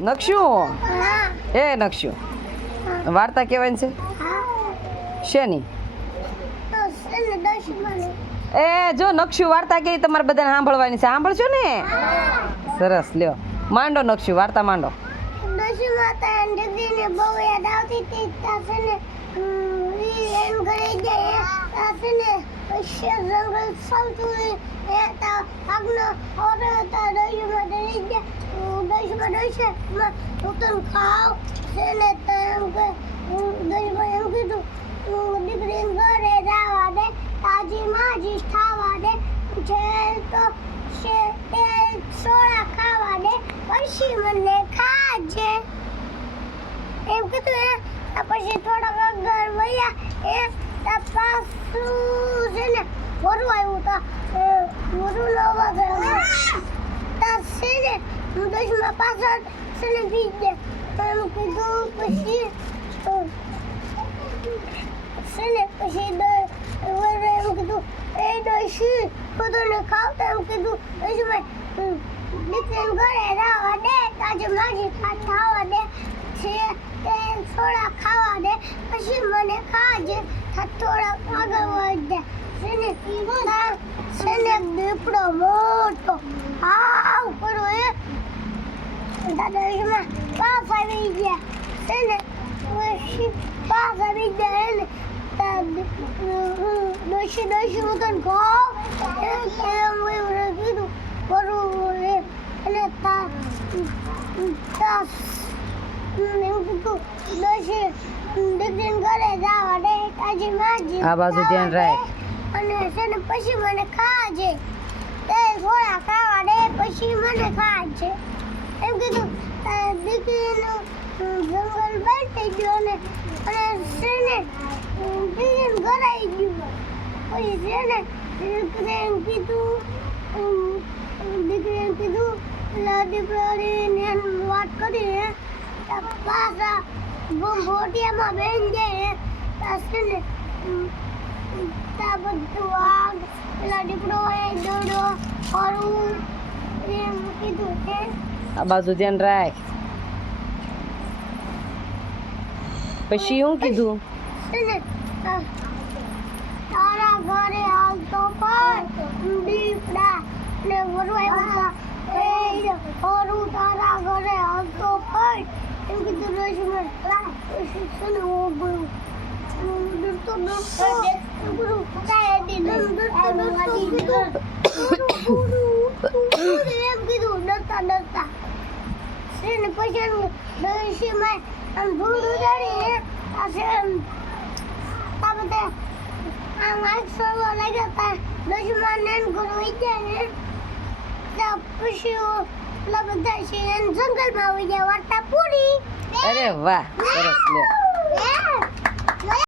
નકશું એ નકશું વાર્તા કહેવાની છે શેની એ જો નકશું વાર્તા કે તમારે બધાને સાંભળવાની છે સાંભળશો ને સરસ લ્યો માંડો નકશું વાર્તા માંડો ડોશી માતા દીકરીને બહુ યાદ આવતી હતી તાસને એમ ઘરે જાય તાસને જંગલ સૌથી આગનો ઓર્ડર હતા ડોશીમાં ડરી ગયા ડોશીમાં હું તને ખાવ છે ને તેમ કે ડોશીમાં એમ કીધું દીકરીને ઘરે જવા દે તાજી માજી ખાવા દે છે તો છે તે સોડા ખાવા દે પછી મને ખાજે એમ કીધું પછી થોડાક આગળ વયા પાછું છે ને વરુ આવ્યું તા વરુ નવા ગયા તા છે ને દસમાં પાછળ છે ને બીજે એમ કીધું પછી છે ને પછી વરુ એમ કીધું એ ડોશી બધાને ખાવતા એમ કીધું દસમાં દીકરીને ઘરે રહેવા દે તાજે માજી ખાવા દે છે તે થોડા ખાવા દે પછી મને ખાજે થોડા આગળ વધે છે ને દીપડો મોટો આવ કરો એ દાદામાં પાપ આવી ગયા છે ને પછી પાપ આવી ગયા ને ડોશી હું તને કહું એમ કીધું બરોબર અને દીકરીને ઘરે જવા દે તાજી માજી આ બાજુ ધ્યાન રાખ અને છે ને પછી મને ખાજે તે થોડા ખાવા દે પછી મને ખાજે એમ કીધું દીકરીનું જંગલ બેઠી ગયો ને અને છે ને દીકરીને ઘરે આવી ગયું પછી છે ને દીકરીને કીધું દીકરીને વાત કરી પાછા ભોટિયામાં બેન જાય છે ને બધું આગ પેલા દીકરો દોડો ફરવું એમ કીધું છે આ બાજુ ધ્યાન રાખ પછી શું કીધું છે ને તારા ઘરે આવતો પણ દીપડા ને વરવાય ફરું તારા ઘરે આવતો પણ એમ કીધું રોજમાં શિક્ષણ હોવું ડરતો એમ કીધું ડરતા ને પછી ડોશીમાં આમ ધૂળ ઉડાડી આ બધા આમ આગ સરવા લાગ્યા હતા ડોશીમાં નેન ઘર વહી ગયા ને પછી ઓલા બધા છે જંગલમાં વહી ગયા વાર્તા પૂરી અરે વાહ સરસ લ્યો